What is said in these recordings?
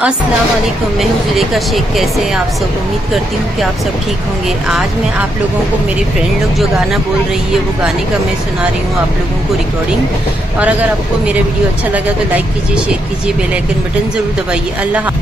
अस्सलाम वालेकुम, मैं हूँ जुलेखा शेख। कैसे हैं आप सब? उम्मीद करती हूँ कि आप सब ठीक होंगे। आज मैं आप लोगों को मेरी फ्रेंड लोग जो गाना बोल रही है वो गाने का मैं सुना रही हूँ आप लोगों को रिकॉर्डिंग। और अगर आपको मेरा वीडियो अच्छा लगा तो लाइक कीजिए, शेयर कीजिए, बेल आइकन बटन ज़रूर दबाइए। अल्लाह।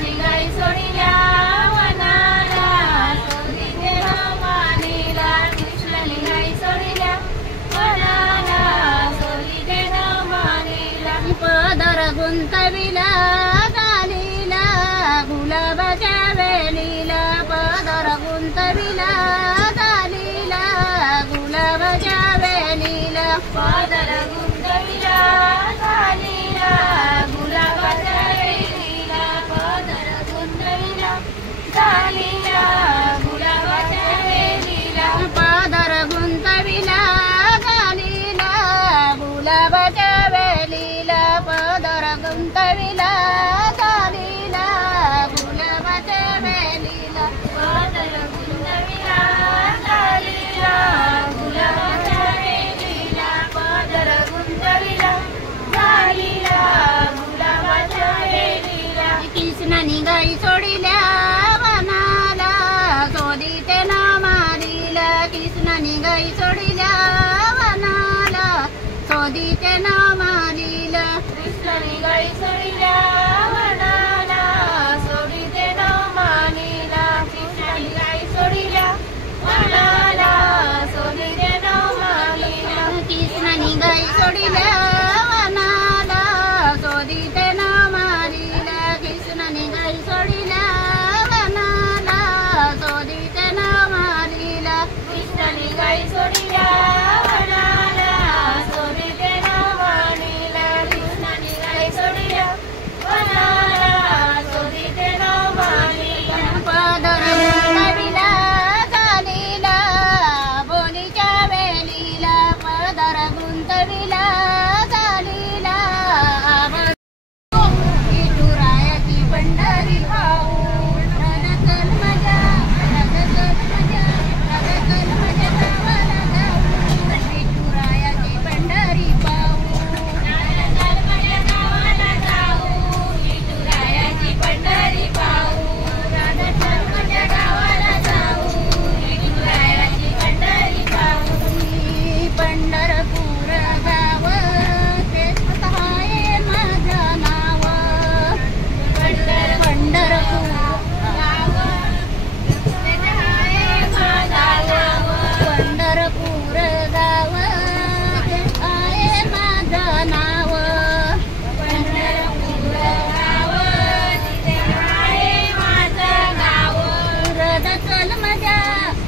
निघाई सोडिल्या वनाला सोडीते मानीला कृष्ण निघाई सोडिल्या वनाला सोडीते मानीला पदर गुंतविला गालीला गुलाबाच्या वेलीला पदर गुंतविला गालीला गुलाबाच्या वेलीला पदर गुंतविला गालीला गुलाबाच्या वेलीला पदर गुंतविला गालीला गुलाबाच्या वेलीला पदर गुंतविला गालीला गुलाबाच्या वेलीला पदर गुंतविला गालीला गुलाबाच्या वेलीला पदर गुंतविला गालीला गुलाबाच्या वेलीला पदर गुंतविला गालीला गुलाबाच्या वेलीला कृष्ण निघाई सोडिल्या वनाला सोडीते मानीला कृष्ण निघाई सोडिल्या वनाला सोडीते मानीला कृष्ण निघाई सोडिल्या वनाला सोडीते मानीला कृष्ण निघाई सोडिल्या वनाला सोडीते मानीला कृष्ण निघाई सोडिल्या वनाला सोडीते मानीला कृष्ण निघाई सोडिल्या वनाला सोडीते मानीला कृष्ण निघाई सोडिल्या वनाला सोडीते मानीला कृष्ण निघाई सोडिल्या वनाला सोडीते मानीला पदर गुंतविला गालीला बोलीच्या वेलीला पदर गुंतविला गालीला विठुरायाची पंढरी पाहू रगकल मजा रगकल मजा रगकल मजा गावाला जाऊ विठुरायाची पंढरी पाहू रगकल मजा गावाला जाऊ विठुरायाची पंढरी पाहू रगकल मजा गावाला जाऊ विठुरायाची पंढरी पाहू पंढरपूर गाव ते स्वतः आहे माझं नाव पंढरपूर गाव ते आहे माझं नाव पंढरपूर गाव ते आहे माझं नाव पंढरपूर गाव ते आहे माझं नाव रदचल मजा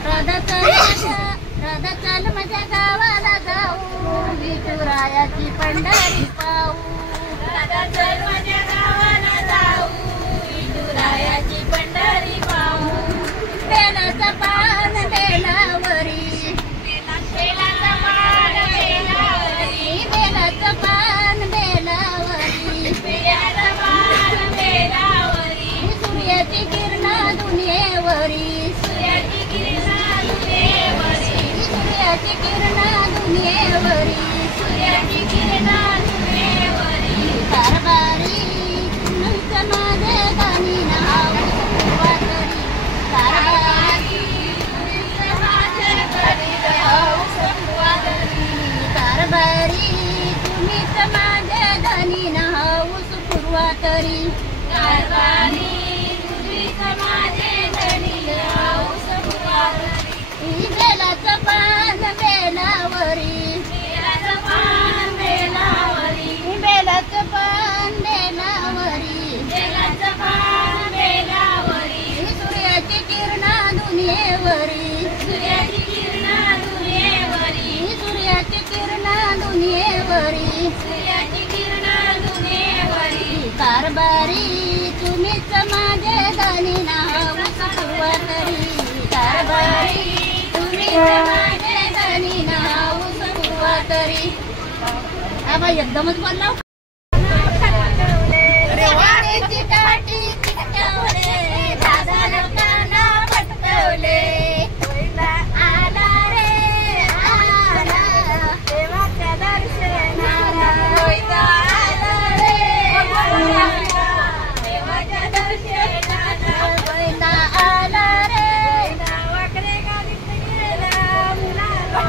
रदचल मजा रदचल मजा गावाला जाऊ विठुरायाची पंढरी पाहू रदचल मजा गावाला जाऊ विठुरायाची पंढरी पाहू बेलाचं पान बेलावरी बेलाचं पान बेलावरी बेलाचं पान बेलावरी बेलाचं पान बेलावरी सूर्याची किरण दुनियेवरी सूर्याची किरण दुनियेवरी सूर्याची किरण दुनियेवरी सूर्याची किरण दुनियेवरी कारभारी तुमचं माझे गाणी नाव सुरुवातरी कारभारी तुमचं माझे गाणी नाव सुरुवातरी कारभारी तुम्हीच माझे गाणी नाव सुरुवातरी कारभारी तुम्हीच माझे गाणी नाव सुरुवातरी बेलाचं पान बेलावरी बेलाचं पान बेलावरी बेलाचं पान बेलावरी बेलाचं पान बेलावरी सूर्याची किरण दुनियेवरी सूर्याची किरण दुनियेवरी सूर्याची किरण दुनियेवरी सूर्याची किरण दुनियेवरी कारभारी तुम्हीच माझे गाणी नाव सुरुवातरी कारभारी माझे गाणी नाव सुरुवातरी आबा एकदमच बोलला रेवाडीची टाटी चिकटवले दादा लोकांना पटकवले आला रे आला देवाच्या दर्शनाला आला रे देवाच्या दर्शनाला आला रे वाकडे गाडीत गेला मुलाला